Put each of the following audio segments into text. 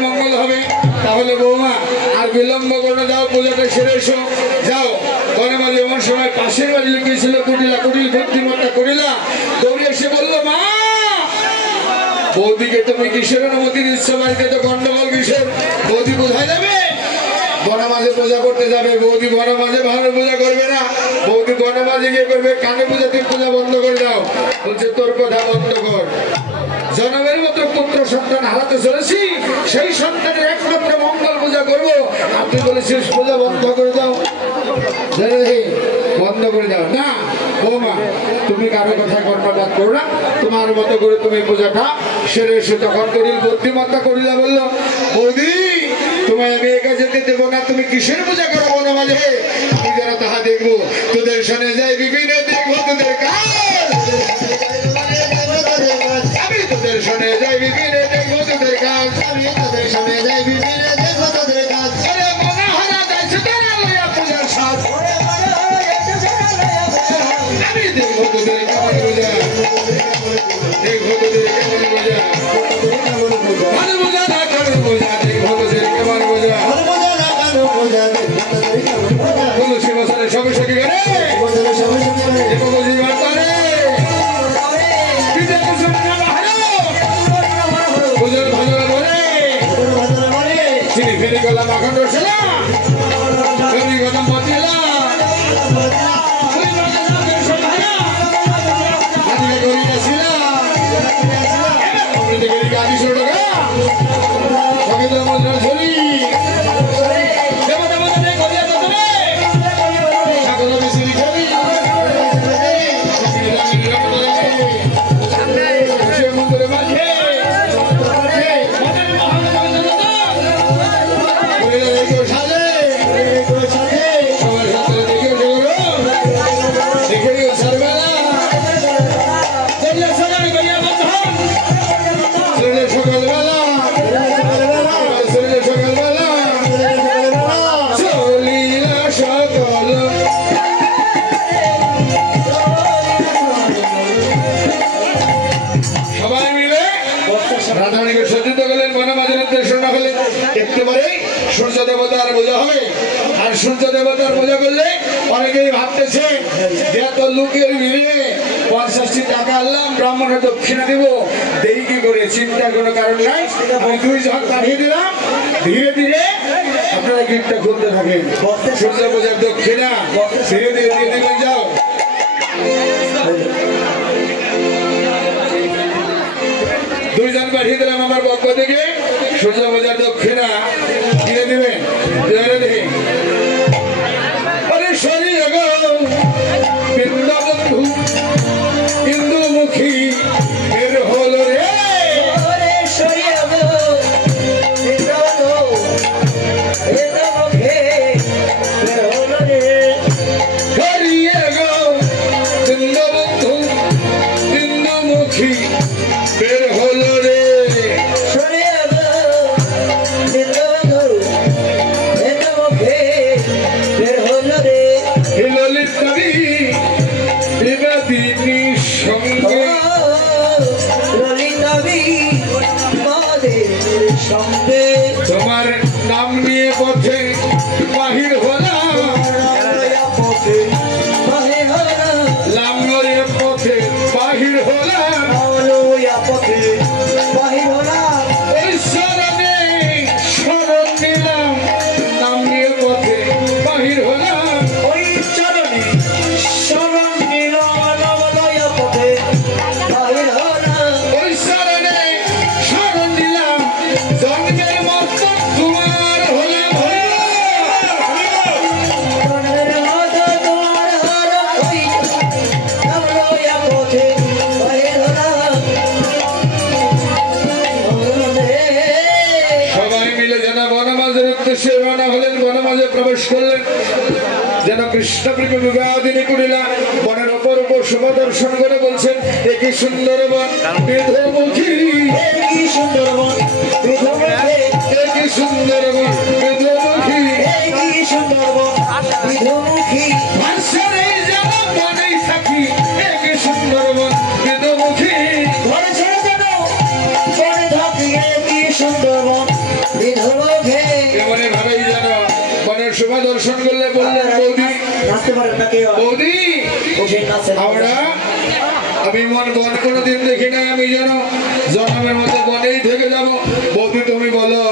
मंगल ताहले बौमा और विलम्ब कर जाओ पूजाटा सेरे एसो जाओ घरे माঝে एमन समय पाশের বাড়ি লুকিয়েছিল কুটিলা কুটিল বুদ্ধিমত্তা করিলা দৌড়ে এসে বলল মা বৌদিকে তুমি কিসের অনুমতি দিচ্ছ বাড়িতে তো গন্ডগোল কিসের বৌদি কোথায় যাবে বড় মাঝে পূজা করতে যাবে বৌদি বড় মাঝে ভালো পূজা করবে না বৌদি বড় মাঝে গিয়ে করবে কানে পূজাতে পূজা বন্ধ করে দাও বলছে তোর কথা বন্ধ কর জনমের মতো পুত্র সন্তান হারাতে চলেছি সেই সন্তানের একমাত্র মঙ্গল পূজা করব আপনি বলেছিস পূজা বন্ধ করে দাও বন্ধ করে দাও না বৌমা তুমি কারো কথা কর্ণপাত করো না তোমার মতো করে তুমি পূজাটা সেরে এসে তখন করিল বুদ্ধিমত্তা করিলা বললো বৌদি তোমায় আমি একা যেতে দেবো না তুমি কিসের পূজা করো বনো মাঝে আমি যারা তাহা দেখবো তোদের শোনে যাই বিভিন্ন দেখবো তোদের কাজ আমি তোদের শোনে যাই বিভিন্ন দেখবো তোদের কাজ আমি তোদের শোনে যাই বিভিন্ন দেখবো তোদের কাজ মনে হারা যাইছে তারা লইয়া পূজার সাজ আমি দেখবো তোদের কেমন পূজা দেখবো তোদের কেমন পূজা ভালো পূজা না করো পূজা দেখবো তোদের কেমন পূজা তুলসী বছরে সঙ্গে সঙ্গে গেলে পূজার ভালো বলে চিনি ফিরে গেলাম এখন রসেলা ছবি গেলাম মতিলা সূর্য দেবতার পূজা হবে আর সূর্য দেবতার পূজা করলে অনেকেই ভাবতেছে যে এত লোকের ভিড়ে 50টি টাকা আনলাম ব্রাহ্মণের দক্ষিণা দিব দেরি কি করে চিন্তার কোনো কারণ নাই আমি 2 জন পাঠিয়ে দিলাম ধীরে ধীরে আপনারা গিফটটা খুলতে থাকেন সূর্য পূজার দক্ষিণা ধীরে ধীরে দিয়ে দিবেন যাও দুইজন পাঠিয়ে দিলাম আমার পক্ষ থেকে সূর্য পূজার দক্ষিণা দিয়ে দিবেন দেখি আরে শরী বৃন্দাবন্ধু ইন্দুমুখী এর হলো রে বৃন্দাবন্ধু ইন্দুমুখী বের হলো রে ললিতা তোমার নাম নিয়ে পথে বাহির হলাম নাম লইয়া পথে বাহির হলাম ওই শরণে শরণ নিলাম নাম নিয়ে পথে বাহির হলাম ওই চরণে শরণ নিলাম নাম লইয়া পথে বাহির হলাম ওই শরণে শরণ নিলাম জন্মের মতো তোমার হলাম মনের মতো তোমার হলো ওই নাম লইয়া পথে বাহির হলাম সবাই মিলে যেন বনমাঝের উদ্দেশ্যে রওনা হলেন বনমাঝে প্রবেশ করলেন যেন কৃষ্ণ প্রেমে বিবাদিনী করিলা বনের অপরূপ শোভা দর্শন করে বলছেন একই সুন্দর বন বিধমুখী কি সুন্দর মন বিধমুখী একই সুন্দর বন বিধমুখী কি সুন্দর মন বিধমুখী ভাষারে যেন বনেই থাকি একই সুন্দর বন বিধমুখী ঘরে ছেড়ে যেন বনে থাকি কি সুন্দর মন বিধমুখী এমনি ভাবেই যেন বনের শোভা দর্শন করলে বললেন বৌদি নাচতে পারেন না কেউ বৌদি বসে নাচে আমরা আমি মন বন কোনোদিন দেখি নাই আমি যেন জন্মের মতো বনেই থেকে যাব বৌদি তুমি বলো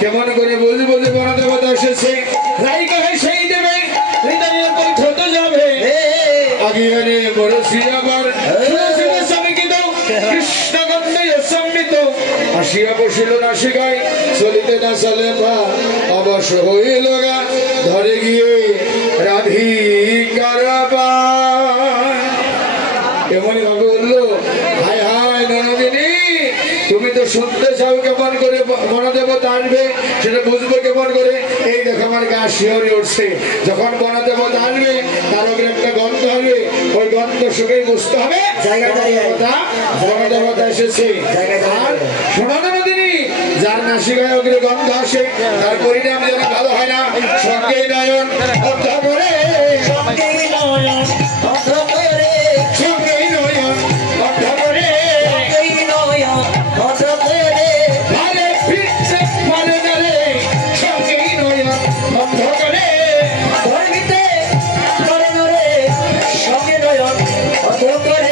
কেমন করে বুঝবো যে বন দেবতা এসেছে রাইকা হয় সেই দেবে হৃদয়ের কণ্ঠ যাবে আগিয়ে বরসি আবার কৃষ্ণ গন্ধে সম্মিত আসিয়া বসিল নাসিকায় চলিতে না চলে পা অবশ্য হইল গা ধরে গিয়ে রাধিকার এমনই ভাবে বললো হায় হায় ননদিনী তুমি তো শুনতে চাও কেমন করে বনদেবতা আসবে সেটা বুঝবে কেমন করে এই দেখো আমার গা শিহরে উঠছে যখন বনদেবতা আসবে তার উপরে একটা গন্ধ হবে ওই গন্ধ শুকেই বুঝতে হবে বনদেবতা এসেছে আর শোনো ননদিনী যার নাসিকায় অগ্রে গন্ধ আসে তার পরিণাম যেন ভালো হয় না সঙ্গে নয়ন বন্ধ করে সঙ্গে নয়ন বন্ধ করে সঙ্গে নয়ন বন্ধ করে সঙ্গে নয়ন বন্ধ করে ভারে ফিরছে ভারে ধরে সঙ্গে নয়ন বন্ধ করে ধর্মিতে ধরে ধরে সঙ্গে নয়ন বন্ধ করে